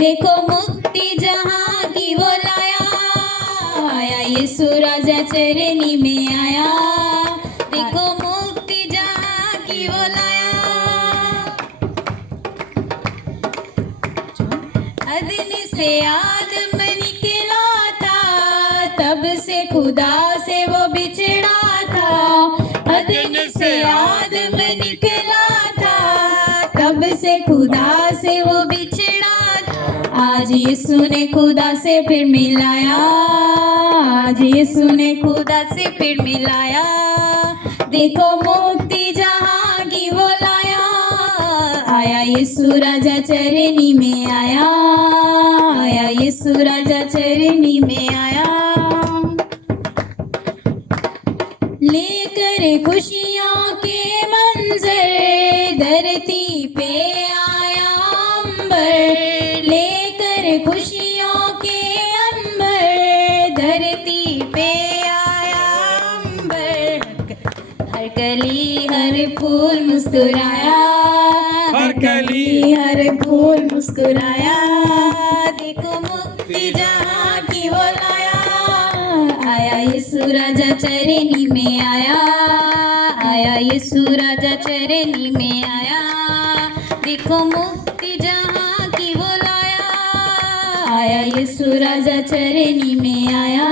देखो मुक्ति जहाँ की वो लाया, आया यीशु राजा चरनी में आया। देखो मुक्ति जहाँ की वो लाया। अदन से आदम निकला था, तब से खुदा से वो बिछड़ा था। अदन से आदम निकला था, तब से खुदा से वो बिछड़ा था। आज यीशु ने खुदा से फिर मिलाया, आज यीशु ने खुदा से फिर मिलाया। देखो मुक्ति जहाँ की वो लाया, आया यीशु राजा चरनी में आया, आया यीशु राजा चरनी में आया। लेकर खुशियों के मंजर धरती पे आया अंबर, लेकर खुशियों के अंबर धरती पे आया अंबर। हर कली हर फूल मुस्कुराया, हर कली हर फूल मुस्कुराया। देखो मुक्ति जहाँ की वो लाया, आया यीशु राजा चरनी में आया, आया यीशु राजा चरनी में आया। देखो मुक्ति जहाँ की वो लाया, आया यीशु राजा चरनी में आया।